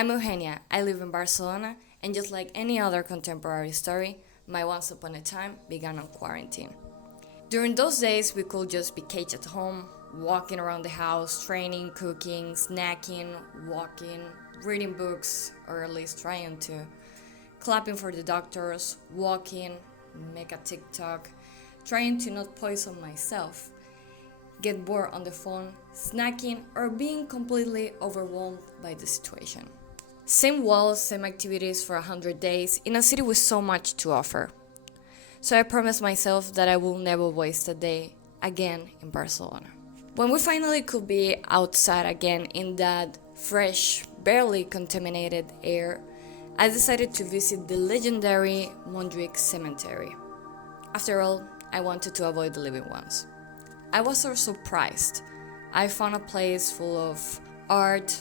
I'm Eugenia, I live in Barcelona, and just like any other contemporary story, my once upon a time began on quarantine. During those days, we could just be caged at home, walking around the house, training, cooking, snacking, walking, reading books, or at least trying to, clapping for the doctors, walking, make a TikTok, trying to not poison myself, get bored on the phone, snacking, or being completely overwhelmed by the situation. Same walls, same activities for 100 days in a city with so much to offer. So I promised myself that I will never waste a day again in Barcelona. When we finally could be outside again in that fresh, barely contaminated air, I decided to visit the legendary Montjuic Cemetery. After all, I wanted to avoid the living ones. I was so surprised. I found a place full of art,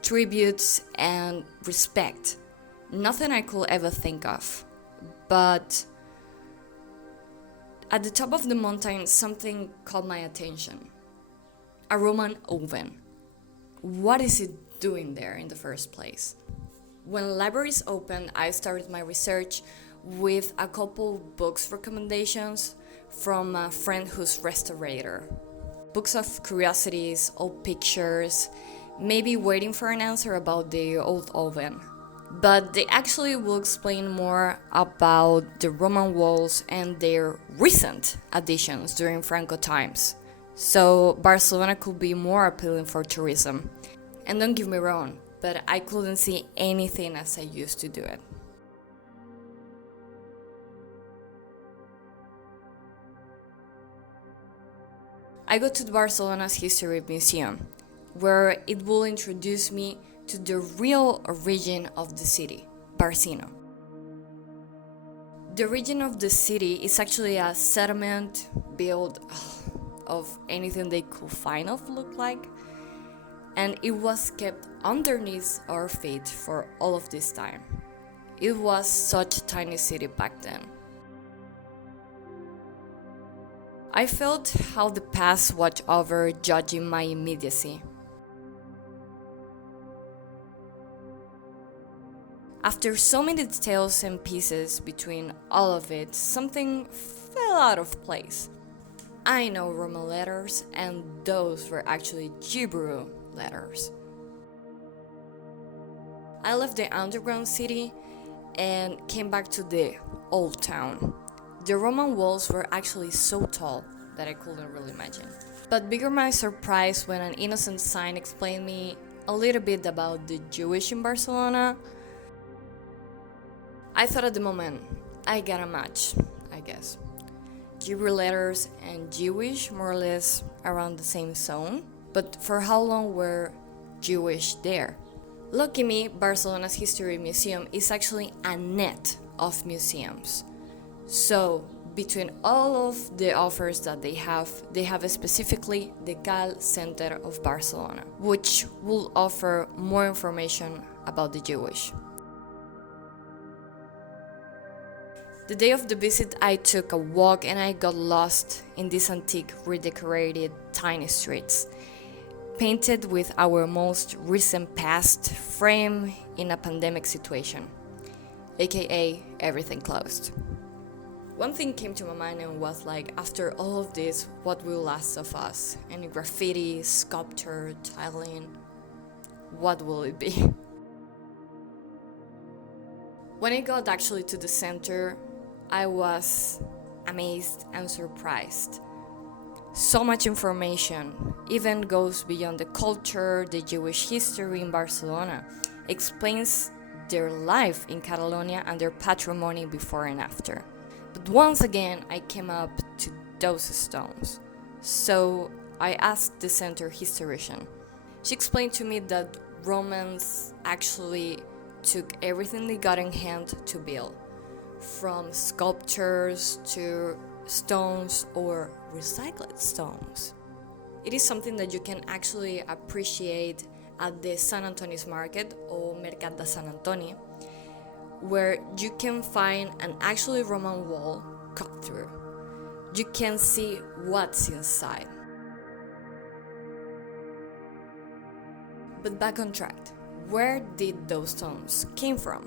tributes, and respect. Nothing I could ever think of. But at the top of the mountain, something caught my attention. A Roman oven. What is it doing there in the first place? When libraries opened, I started my research with a couple books recommendations from a friend who's restaurator. Books of curiosities, old pictures, maybe waiting for an answer about the old oven. But they actually will explain more about the Roman walls and their recent additions during Franco times. So Barcelona could be more appealing for tourism. And don't get me wrong, but I couldn't see anything as I used to do it. I go to the Barcelona's History Museum, where it will introduce me to the real origin of the city, Barcino. The origin of the city is actually a settlement built of anything they could find of look like, and it was kept underneath our feet for all of this time. It was such a tiny city back then. I felt how the past watched over, judging my immediacy. After so many details and pieces between all of it, something fell out of place. I know Roman letters, and those were actually Hebrew letters. I left the underground city and came back to the old town. The Roman walls were actually so tall that I couldn't really imagine. But bigger my surprise when an innocent sign explained me a little bit about the Jewish in Barcelona. I thought at the moment, I got a match, I guess. Hebrew letters and Jewish more or less around the same zone, but for how long were Jewish there? Lucky me, Barcelona's History Museum is actually a net of museums. So, between all of the offers that they have specifically the Cal Center of Barcelona, which will offer more information about the Jewish. The day of the visit, I took a walk and I got lost in these antique, redecorated, tiny streets, painted with our most recent past framed in a pandemic situation, aka everything closed. One thing came to my mind and was like, after all of this, what will last of us? Any graffiti, sculpture, tiling? What will it be? When I got actually to the center, I was amazed and surprised. So much information, even goes beyond the culture, the Jewish history in Barcelona, explains their life in Catalonia and their patrimony before and after. But once again, I came up to those stones. So I asked the center historian. She explained to me that Romans actually took everything they got in hand to build, from sculptures to stones or recycled stones. It is something that you can actually appreciate at the Sant Antoni's market or Mercat de Sant Antoni, where you can find an actually Roman wall cut through. You can see what's inside. But back on track. Where did those stones came from?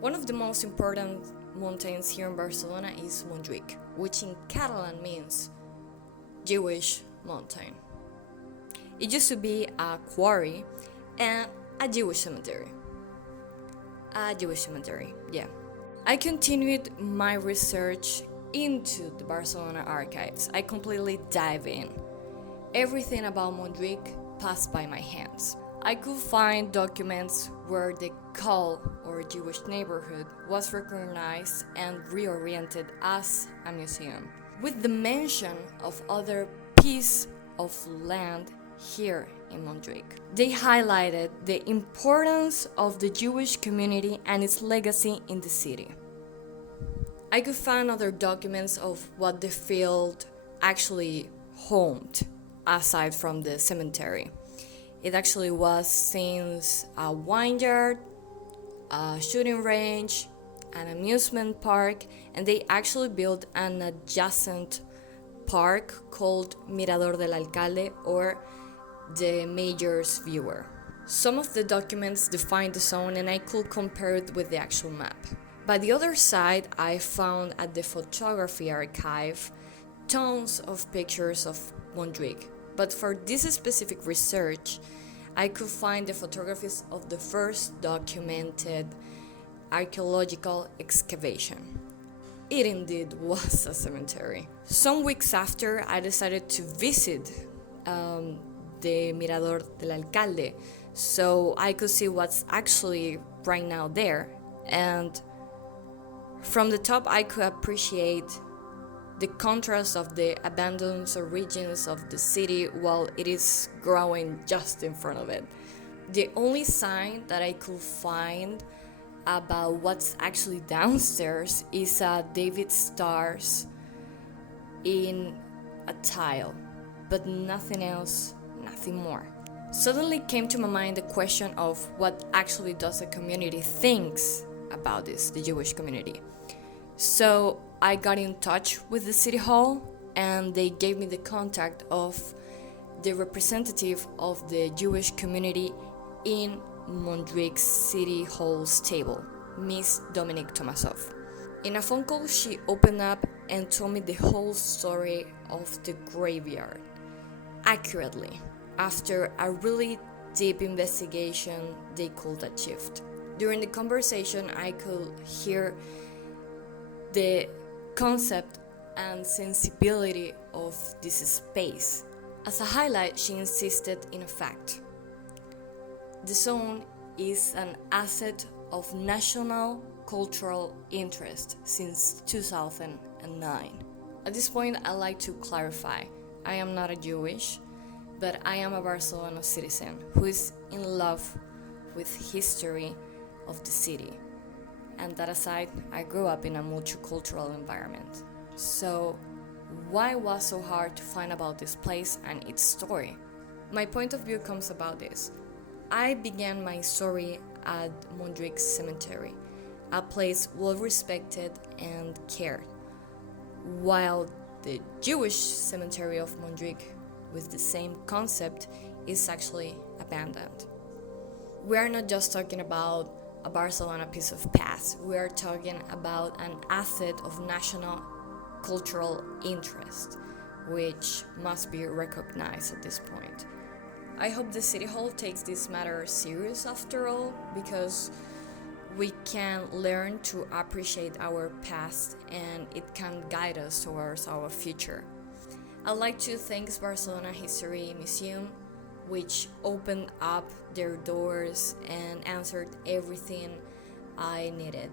One of the most important mountains here in Barcelona is Montjuic, which in Catalan means Jewish mountain. It used to be a quarry and a Jewish cemetery. Yeah. I continued my research into the Barcelona archives. I completely dive in. Everything about Montjuic passed by my hands. I could find documents where the call or Jewish neighborhood was recognized and reoriented as a museum, with the mention of other piece of land here in Montjuic. They highlighted the importance of the Jewish community and its legacy in the city. I could find other documents of what the field actually homed, aside from the cemetery. It actually was since a vineyard, a shooting range, an amusement park, and they actually built an adjacent park called Mirador del Alcalde, or the Mayor's Viewer. Some of the documents define the zone, and I could compare it with the actual map. By the other side, I found at the photography archive tons of pictures of Montjuic. But for this specific research, I could find the photographies of the first documented archaeological excavation. It indeed was a cemetery. Some weeks after, I decided to visit the Mirador del Alcalde so I could see what's actually right now there. And from the top, I could appreciate the contrast of the abandoned origins of the city while it is growing just in front of it. The only sign that I could find about what's actually downstairs is David stars in a tile, but nothing else, nothing more. Suddenly came to my mind the question of what actually does the community thinks about this, the Jewish community. So I got in touch with the city hall and they gave me the contact of the representative of the Jewish community in Montjuic City Hall's table, Miss Dominique Tomasov. In a phone call, she opened up and told me the whole story of the graveyard accurately, after a really deep investigation they could achieve. During the conversation, I could hear the concept and sensibility of this space. As a highlight, she insisted in a fact. The zone is an asset of national cultural interest since 2009. At this point, I'd like to clarify, I am not a Jewish, but I am a Barcelona citizen who is in love with history of the city. And that aside, I grew up in a multicultural environment. So why was so hard to find about this place and its story? My point of view comes about this. I began my story at Montjuic Cemetery, a place well respected and cared, while the Jewish cemetery of Montjuic, with the same concept, is actually abandoned. We are not just talking about a Barcelona piece of past, we are talking about an asset of national cultural interest, which must be recognized at this point. I hope the City Hall takes this matter serious after all, because we can learn to appreciate our past and it can guide us towards our future. I'd like to thank Barcelona History Museum, which opened up their doors and answered everything I needed.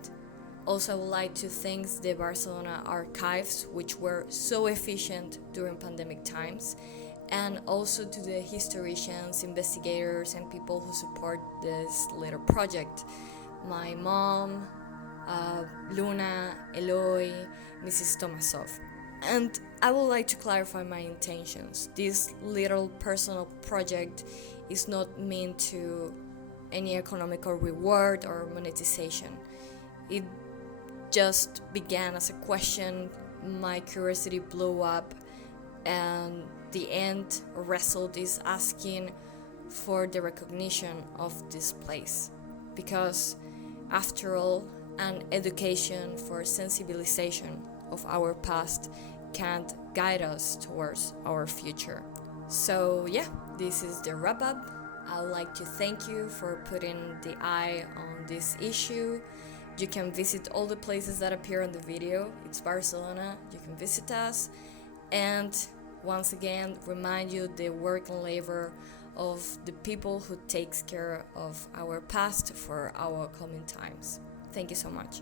Also, I would like to thank the Barcelona archives, which were so efficient during pandemic times, and also to the historians, investigators, and people who support this little project. My mom, Luna, Eloy, Mrs. Tomasov. And I would like to clarify my intentions. This little personal project is not meant to any economical reward or monetization. It just began as a question, my curiosity blew up, and the end result is asking for the recognition of this place. Because, after all, an education for sensibilization of our past can guide us towards our future. So yeah, this is the wrap up. I would like to thank you for putting the eye on this issue. You can visit all the places that appear on the video. It's Barcelona, you can visit us. And once again, remind you the work and labor of the people who takes care of our past for our coming times. Thank you so much.